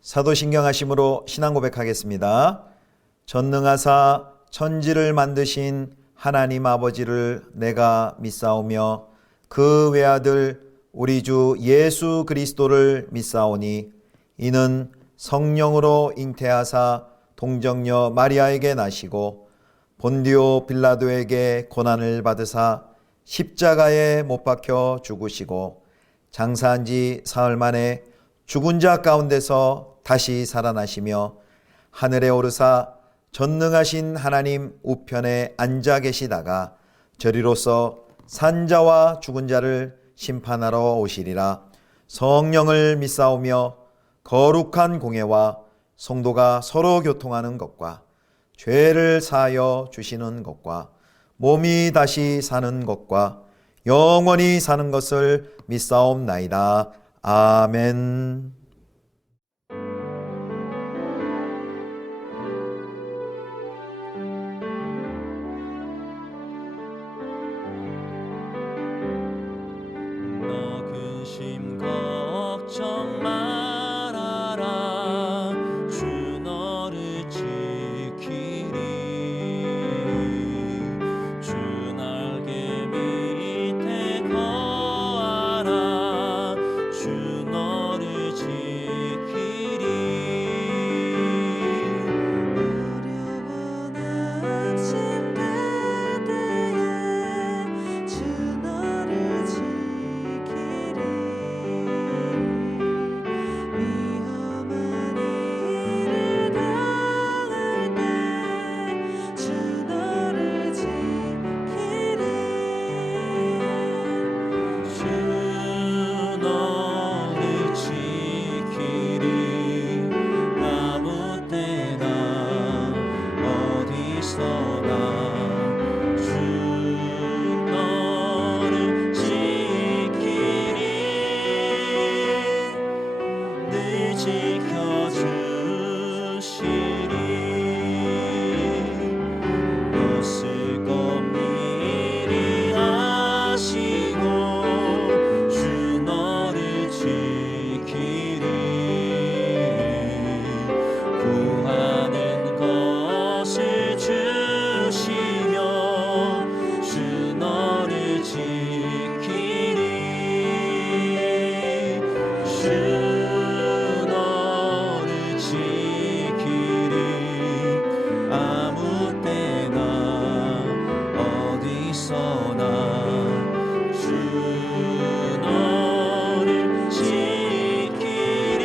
사도신경하심으로 신앙 고백하겠습니다. 전능하사 천지를 만드신 하나님 아버지를 내가 믿사오며 그 외아들 우리 주 예수 그리스도를 믿사오니 이는 성령으로 잉태하사 동정녀 마리아에게 나시고 본디오 빌라도에게 고난을 받으사 십자가에 못 박혀 죽으시고 장사한 지 사흘 만에 죽은 자 가운데서 다시 살아나시며 하늘에 오르사 전능하신 하나님 우편에 앉아 계시다가 저리로서 산자와 죽은 자를 심판하러 오시리라. 성령을 믿사오며 거룩한 공회와 성도가 서로 교통하는 것과 죄를 사하여 주시는 것과 몸이 다시 사는 것과 영원히 사는 것을 믿사옵나이다. 아멘. 너 근심 걱정 말아라. 주 너를 지키리. 주 날개 밑에 거하라. 주 너를 지키리. 어려운 아침 그대에 주 너를 지키리. 위험한 일을 당할 때 주 너를 지키리. 주 너를 지키리. 아무 때나 어디서나 주 너를 지키리. 늘 지켜주시리. 못쓸 것 미리 아시고 주 너를 지키리. 구하는 것을 주시며 주 너를 지키리. 주 너를 지키리. 아무 때나 어디서나 주 너를 지키리.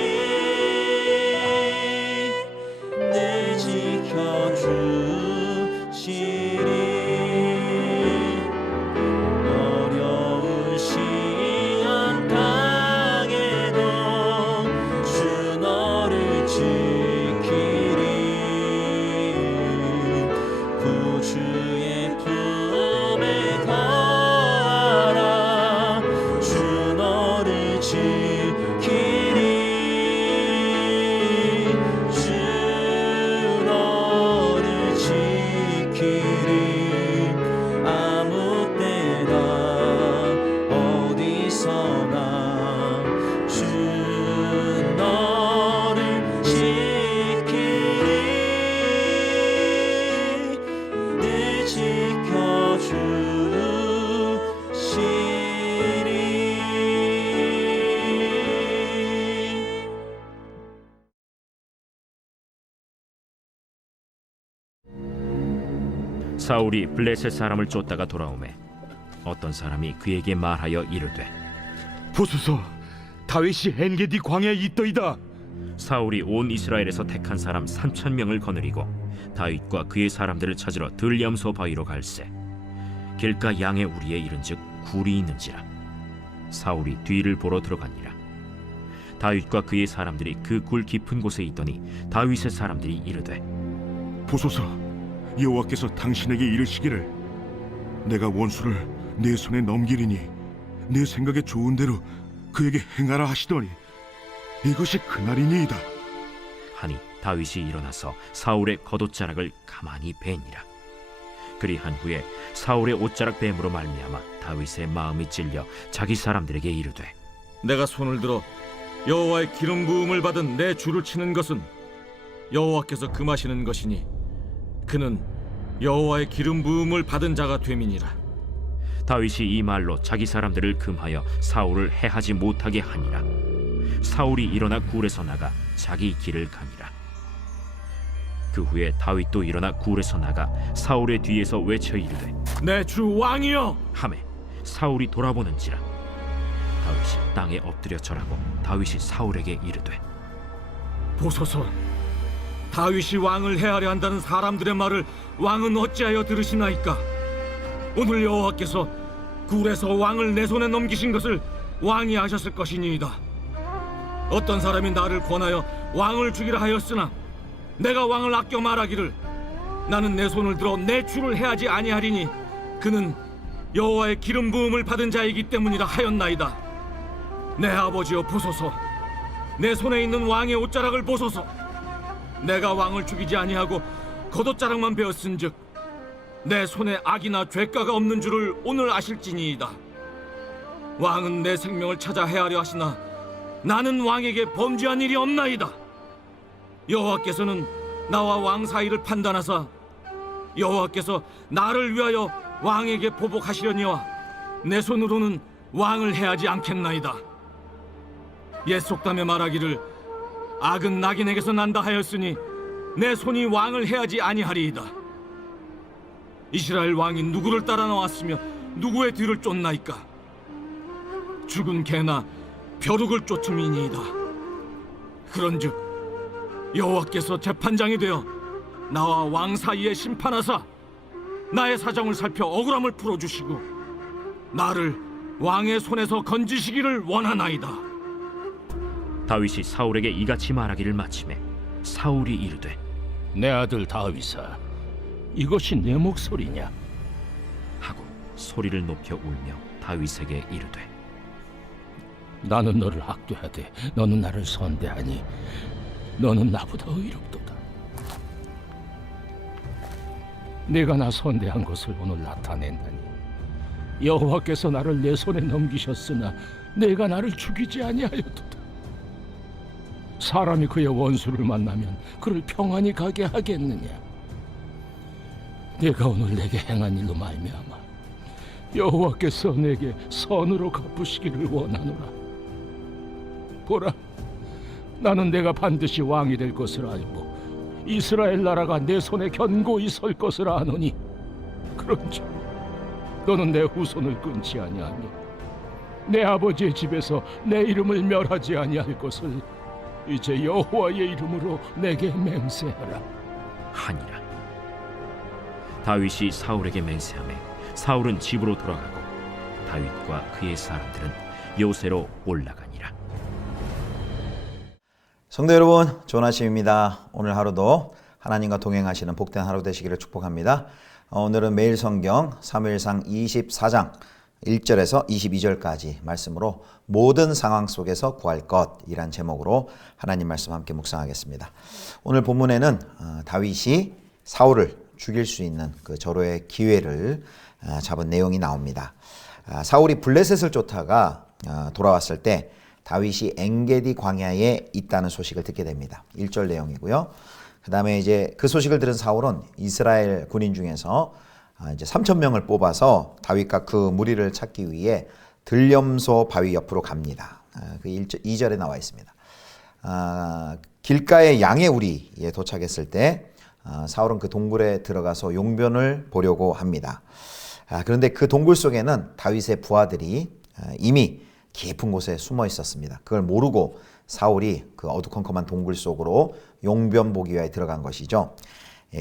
늘 지켜주시리. 어려운 시험 당해도 주 너를 지키리. 구주의 품에 거하라. 주 너를 지키리. 주 너를 지키리. 아무 때나 어디서나 주 너를 지키리. 늘 지켜주시리. 사울이 블레셋 사람을 쫓다가 돌아오매 어떤 사람이 그에게 말하여 이르되 보소서, 다윗이 엔게디 광야에 있더이다. 사울이 온 이스라엘에서 택한 사람 3,000명을 거느리고 다윗과 그의 사람들을 찾으러 들염소 바위로 갈새 길가 양의 우리에 이른즉 굴이 있는지라. 사울이 뒤를 보러 들어가니라. 다윗과 그의 사람들이 그 굴 깊은 곳에 있더니 다윗의 사람들이 이르되 보소서, 여호와께서 당신에게 이르시기를 내가 원수를 내 손에 넘기리니 내 생각에 좋은 대로 그에게 행하라 하시더니 이것이 그날이니이다. 하니 다윗이 일어나서 사울의 겉옷자락을 가만히 베니라. 그리한 후에 사울의 옷자락 뱀으로 말미암아 다윗의 마음이 찔려 자기 사람들에게 이르되 내가 손을 들어 여호와의 기름 부음을 받은 내 주를 치는 것은 여호와께서 금하시는 것이니 그는 여호와의 기름 부음을 받은 자가 됨이니라. 다윗이 이 말로 자기 사람들을 금하여 사울을 해하지 못하게 하니라. 사울이 일어나 굴에서 나가 자기 길을 가니라. 그 후에 다윗도 일어나 굴에서 나가 사울의 뒤에서 외쳐 이르되 내 주 왕이여. 하매 사울이 돌아보는지라. 다윗이 땅에 엎드려 절하고 다윗이 사울에게 이르되 보소서, 다윗이 왕을 해하려 한다는 사람들의 말을 왕은 어찌하여 들으시나이까? 오늘 여호와께서 굴에서 왕을 내 손에 넘기신 것을 왕이 아셨을 것이니이다. 어떤 사람이 나를 권하여 왕을 죽이라 하였으나 내가 왕을 아껴 말하기를 나는 내 손을 들어 내 주를 해하지 아니하리니 그는 여호와의 기름 부음을 받은 자이기 때문이라 하였나이다. 내 아버지여 보소서, 내 손에 있는 왕의 옷자락을 보소서. 내가 왕을 죽이지 아니하고 겉옷자락만 베었은즉 내 손에 악이나 죄가가 없는 줄을 오늘 아실지니이다. 왕은 내 생명을 찾아 해하려 하시나 나는 왕에게 범죄한 일이 없나이다. 여호와께서는 나와 왕 사이를 판단하사 여호와께서 나를 위하여 왕에게 보복하시려니와 내 손으로는 왕을 해하지 않겠나이다. 옛 속담에 말하기를 악은 낙인에게서 난다 하였으니 내 손이 왕을 해하지 아니하리이다. 이스라엘 왕이 누구를 따라 나왔으며 누구의 뒤를 쫓나이까? 죽은 개나 벼룩을 쫓음이니이다. 그런즉 여호와께서 재판장이 되어 나와 왕 사이에 심판하사 나의 사정을 살펴 억울함을 풀어주시고 나를 왕의 손에서 건지시기를 원하나이다. 다윗이 사울에게 이같이 말하기를 마치매 사울이 이르되 내 아들 다윗아, 이것이 내 목소리냐? 하고 소리를 높여 울며 다윗에게 이르되 나는 너를 학대하되 너는 나를 선대하니 너는 나보다 의롭도다. 내가 나 선대한 것을 오늘 나타낸다니 여호와께서 나를 내 손에 넘기셨으나 내가 나를 죽이지 아니하였도다. 사람이 그의 원수를 만나면 그를 평안히 가게 하겠느냐? 내가 오늘 내게 행한 일로 말미암아 여호와께서 내게 선으로 갚으시기를 원하노라. 보라, 나는 내가 반드시 왕이 될 것을 알고 이스라엘 나라가 내 손에 견고히 설 것을 아노니 그런즉 너는 내 후손을 끊지 아니하며 내 아버지의 집에서 내 이름을 멸하지 아니할 것을 이제 여호와의 이름으로 내게 맹세하라. 하니라. 다윗이 사울에게 맹세하매 사울은 집으로 돌아가고 다윗과 그의 사람들은 요새로 올라가니라. 성도 여러분, 좋은 아침입니다. 오늘 하루도 하나님과 동행하시는 복된 하루 되시기를 축복합니다. 오늘은 매일 성경 사무엘상 24장 1절에서 22절까지 말씀으로 모든 상황 속에서 구할 것이란 제목으로 하나님 말씀 함께 묵상하겠습니다. 오늘 본문에는 다윗이 사울을 죽일 수 있는 그 절호의 기회를 잡은 내용이 나옵니다. 사울이 블레셋을 쫓다가 돌아왔을 때 다윗이 엔게디 광야에 있다는 소식을 듣게 됩니다. 1절 내용이고요. 그 다음에 이제 그 소식을 들은 사울은 이스라엘 군인 중에서 이제 3,000명을 뽑아서 다윗과 그 무리를 찾기 위해 들염소 바위 옆으로 갑니다. 그 2절에 나와 있습니다. 길가의 양의 우리에 도착했을 때 사울은 그 동굴에 들어가서 용변을 보려고 합니다. 그런데 그 동굴 속에는 다윗의 부하들이 이미 깊은 곳에 숨어 있었습니다. 그걸 모르고 사울이 그 어두컴컴한 동굴 속으로 용변 보기 위해 들어간 것이죠.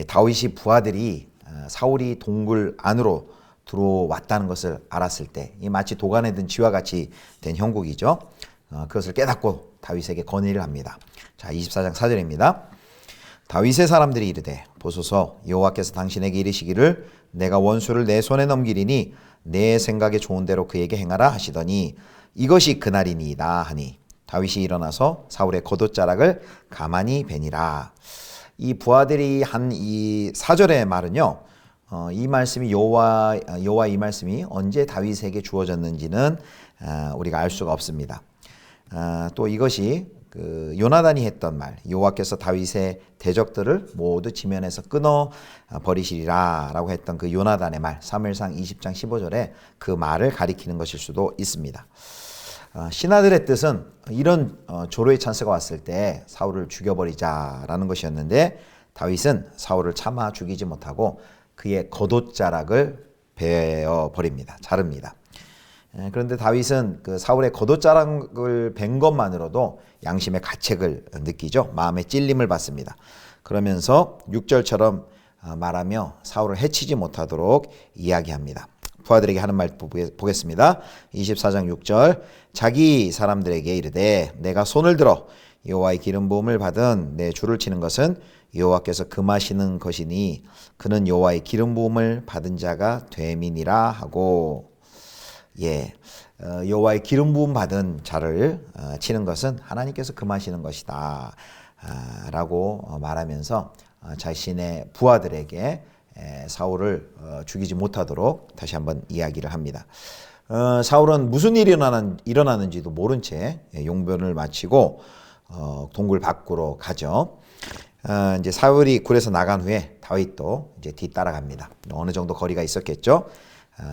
다윗이 부하들이 사울이 동굴 안으로 들어왔다는 것을 알았을 때 마치 도간에 든 쥐와 같이 된 형국이죠. 그것을 깨닫고 다윗에게 건의를 합니다. 자, 24장 4절입니다. 다윗의 사람들이 이르되 보소서, 여호와께서 당신에게 이르시기를 내가 원수를 내 손에 넘기리니 내 생각에 좋은 대로 그에게 행하라 하시더니 이것이 그날이니이다 하니 다윗이 일어나서 사울의 겉옷자락을 가만히 베니라. 이 부하들이 한 이 4절의 말은요, 이 말씀이 여호와 이 말씀이 언제 다윗에게 주어졌는지는 우리가 알 수가 없습니다. 또 이것이 그 요나단이 했던 말, 여호와께서 다윗의 대적들을 모두 지면에서 끊어 버리시리라라고 했던 그 요나단의 말, 사무엘상 20장 15절에 그 말을 가리키는 것일 수도 있습니다. 신하들의 뜻은 이런 조로의 찬스가 왔을 때 사울을 죽여버리자라는 것이었는데 다윗은 사울을 차마 죽이지 못하고 그의 겉옷자락을 베어 버립니다. 자릅니다. 그런데 다윗은 그 사울의 겉옷자락을 벤 것만으로도 양심의 가책을 느끼죠. 마음의 찔림을 받습니다. 그러면서 6절처럼 말하며 사울을 해치지 못하도록 이야기합니다. 부하들에게 하는 말 보겠습니다. 24장 6절 자기 사람들에게 이르되 내가 손을 들어 여호와의 기름 부음을 받은 내 주를 치는 것은 여호와께서 금하시는 것이니 그는 여호와의 기름 부음을 받은 자가 됨이니라 하고 여호와의 기름 부음 받은 자를 치는 것은 하나님께서 금하시는 것이다 라고 말하면서 자신의 부하들에게 사울을 죽이지 못하도록 다시 한번 이야기를 합니다. 사울은 무슨 일이 일어나는지도 모른 채 용변을 마치고 동굴 밖으로 가죠. 이제 사울이 굴에서 나간 후에 다윗도 이제 뒤따라갑니다. 어느 정도 거리가 있었겠죠.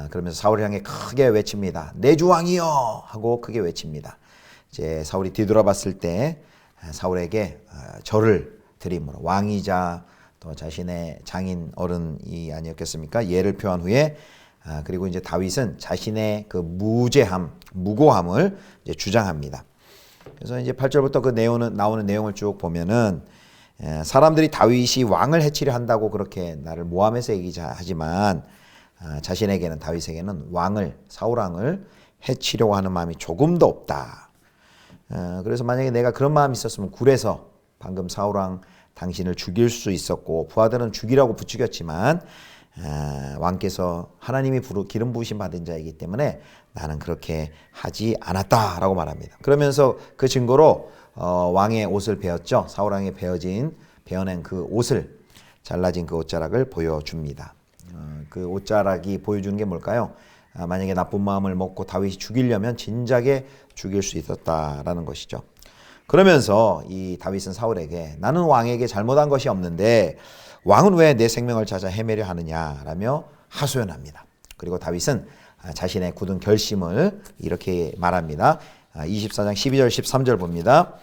그러면서 사울을 향해 크게 외칩니다. 내 주 왕이여 하고 크게 외칩니다. 이제 사울이 뒤돌아봤을 때 사울에게 절을 드림으로 왕이자 또 자신의 장인 어른이 아니었겠습니까? 예를 표한 후에 그리고 이제 다윗은 자신의 그 무고함을 이제 주장합니다. 그래서 이제 8절부터 그 나오는 내용을 쭉 보면은 사람들이 다윗이 왕을 해치려 한다고 그렇게 나를 모함해서 얘기하지만 자신에게는 다윗에게는 사울 왕을 해치려고 하는 마음이 조금도 없다. 그래서 만약에 내가 그런 마음이 있었으면 굴에서 방금 사울 왕 당신을 죽일 수 있었고 부하들은 죽이라고 부추겼지만 왕께서 하나님이 기름 부으심 받은 자이기 때문에 나는 그렇게 하지 않았다라고 말합니다. 그러면서 그 증거로 왕의 옷을 베었죠. 사울 왕의 베어낸 그 옷을 잘라진 그 옷자락을 보여줍니다. 그 옷자락이 보여주는 게 뭘까요? 만약에 나쁜 마음을 먹고 다윗이 죽이려면 진작에 죽일 수 있었다라는 것이죠. 그러면서 이 다윗은 사울에게 나는 왕에게 잘못한 것이 없는데 왕은 왜 내 생명을 찾아 헤매려 하느냐라며 하소연합니다. 그리고 다윗은 자신의 굳은 결심을 이렇게 말합니다. 24장 12절 13절 봅니다.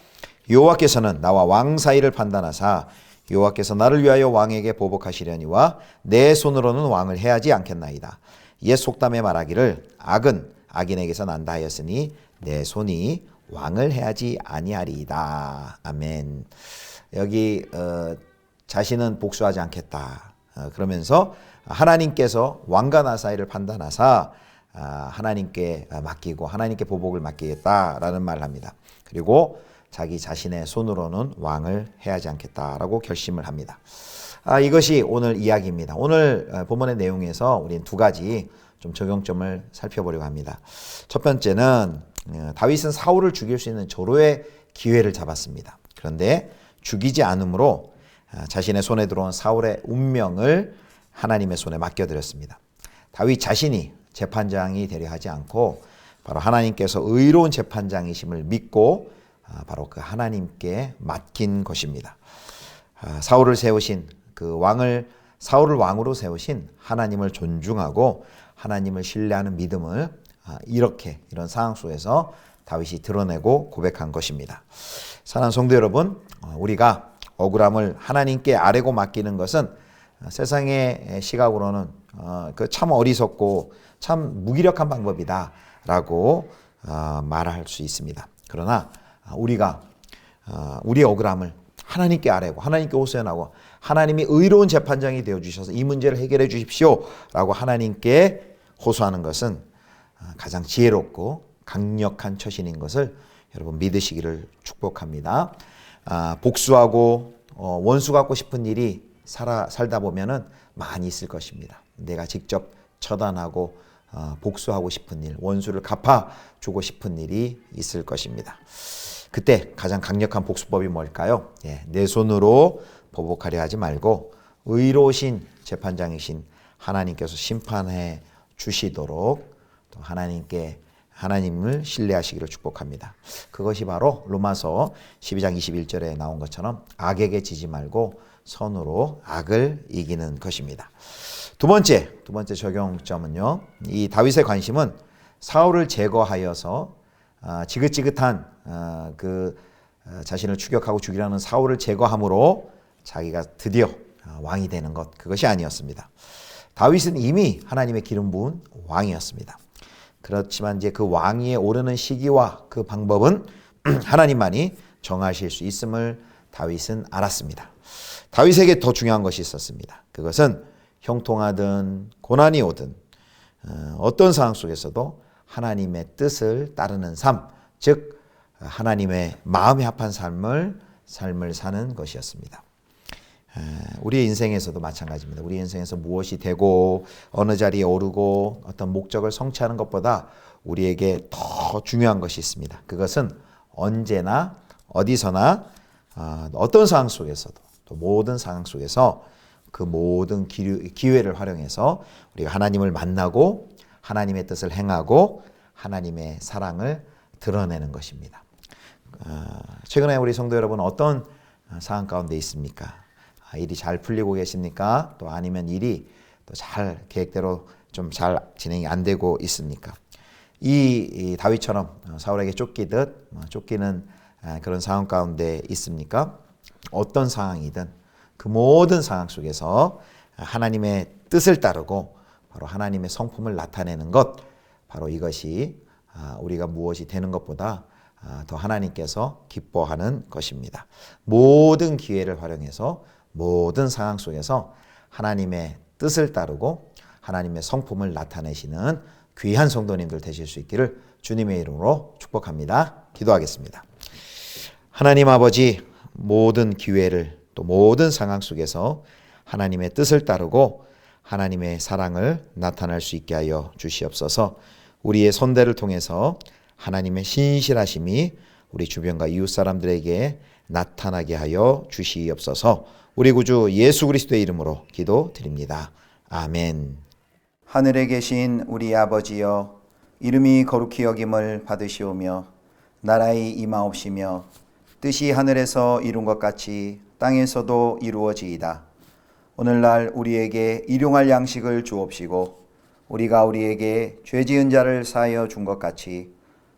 여호와께서는 나와 왕 사이를 판단하사 여호와께서 나를 위하여 왕에게 보복하시려니와 내 손으로는 왕을 해하지 않겠나이다. 옛 속담에 말하기를 악은 악인에게서 난다 하였으니 내 손이 왕을 해하지 아니하리이다. 아멘. 여기 자신은 복수하지 않겠다. 그러면서 하나님께서 왕과 나 사이를 판단하사 하나님께 맡기고 하나님께 보복을 맡기겠다라는 말을 합니다. 그리고 자기 자신의 손으로는 왕을 해하지 않겠다라고 결심을 합니다. 이것이 오늘 이야기입니다. 오늘 본문의 내용에서 우리는 두 가지 좀 적용점을 살펴보려고 합니다. 첫 번째는 다윗은 사울을 죽일 수 있는 절호의 기회를 잡았습니다. 그런데 죽이지 않으므로 자신의 손에 들어온 사울의 운명을 하나님의 손에 맡겨드렸습니다. 다윗 자신이 재판장이 되려 하지 않고 바로 하나님께서 의로운 재판장이심을 믿고 바로 그 하나님께 맡긴 것입니다. 사울을 세우신 그 사울을 왕으로 세우신 하나님을 존중하고 하나님을 신뢰하는 믿음을 이런 상황 속에서 다윗이 드러내고 고백한 것입니다. 사랑하는 성도 여러분, 우리가 억울함을 하나님께 아뢰고 맡기는 것은 세상의 시각으로는 그 참 어리석고 참 무기력한 방법이다라고 말할 수 있습니다. 그러나 우리가 우리의 억울함을 하나님께 아뢰고 하나님께 호소연하고 하나님이 의로운 재판장이 되어주셔서 이 문제를 해결해 주십시오라고 하나님께 호소하는 것은 가장 지혜롭고 강력한 처신인 것을 여러분 믿으시기를 축복합니다. 복수하고 원수 갚고 싶은 일이 살다 보면은 많이 있을 것입니다. 내가 직접 처단하고 복수하고 싶은 일, 원수를 갚아주고 싶은 일이 있을 것입니다. 그때 가장 강력한 복수법이 뭘까요? 내 손으로 보복하려 하지 말고 의로우신 재판장이신 하나님께서 심판해 주시도록 또 하나님께 하나님을 신뢰하시기를 축복합니다. 그것이 바로 로마서 12장 21절에 나온 것처럼 악에게 지지 말고 선으로 악을 이기는 것입니다. 두 번째 적용점은요. 이 다윗의 관심은 사울을 제거하여서 지긋지긋한 자신을 추격하고 죽이려는 사울을 제거함으로 자기가 드디어 왕이 되는 것, 그것이 아니었습니다. 다윗은 이미 하나님의 기름 부은 왕이었습니다. 그렇지만 이제 그 왕위에 오르는 시기와 그 방법은 하나님만이 정하실 수 있음을 다윗은 알았습니다. 다윗에게 더 중요한 것이 있었습니다. 그것은 형통하든 고난이 오든 어떤 상황 속에서도 하나님의 뜻을 따르는 삶, 즉 하나님의 마음에 합한 삶을 사는 것이었습니다. 우리의 인생에서도 마찬가지입니다. 우리 인생에서 무엇이 되고 어느 자리에 오르고 어떤 목적을 성취하는 것보다 우리에게 더 중요한 것이 있습니다. 그것은 언제나 어디서나 어떤 상황 속에서도 또 모든 상황 속에서 그 모든 기회를 활용해서 우리가 하나님을 만나고 하나님의 뜻을 행하고 하나님의 사랑을 드러내는 것입니다. 최근에 우리 성도 여러분 어떤 상황 가운데 있습니까? 일이 잘 풀리고 계십니까? 또 아니면 일이 또 잘 계획대로 좀 잘 진행이 안 되고 있습니까? 이 다윗처럼 사울에게 쫓기는 그런 상황 가운데 있습니까? 어떤 상황이든 그 모든 상황 속에서 하나님의 뜻을 따르고 바로 하나님의 성품을 나타내는 것, 바로 이것이 우리가 무엇이 되는 것보다 더 하나님께서 기뻐하는 것입니다. 모든 기회를 활용해서 모든 상황 속에서 하나님의 뜻을 따르고 하나님의 성품을 나타내시는 귀한 성도님들 되실 수 있기를 주님의 이름으로 축복합니다. 기도하겠습니다. 하나님 아버지, 모든 기회를 또 모든 상황 속에서 하나님의 뜻을 따르고 하나님의 사랑을 나타낼 수 있게 하여 주시옵소서. 우리의 손대를 통해서 하나님의 신실하심이 우리 주변과 이웃 사람들에게 나타나게 하여 주시옵소서. 우리 구주 예수 그리스도의 이름으로 기도드립니다. 아멘. 하늘에 계신 우리 아버지여, 이름이 거룩히 여김을 받으시오며 나라의 임하옵시며 뜻이 하늘에서 이룬 것 같이 땅에서도 이루어지이다. 오늘날 우리에게 일용할 양식을 주옵시고 우리가 우리에게 죄 지은 자를 사하여 준 것 같이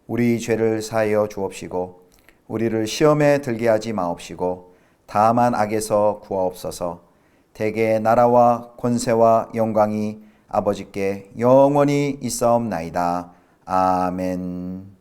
우리 죄를 사하여 주옵시고 우리를 시험에 들게 하지 마옵시고 다만 악에서 구하옵소서. 대개 나라와 권세와 영광이 아버지께 영원히 있사옵나이다. 아멘.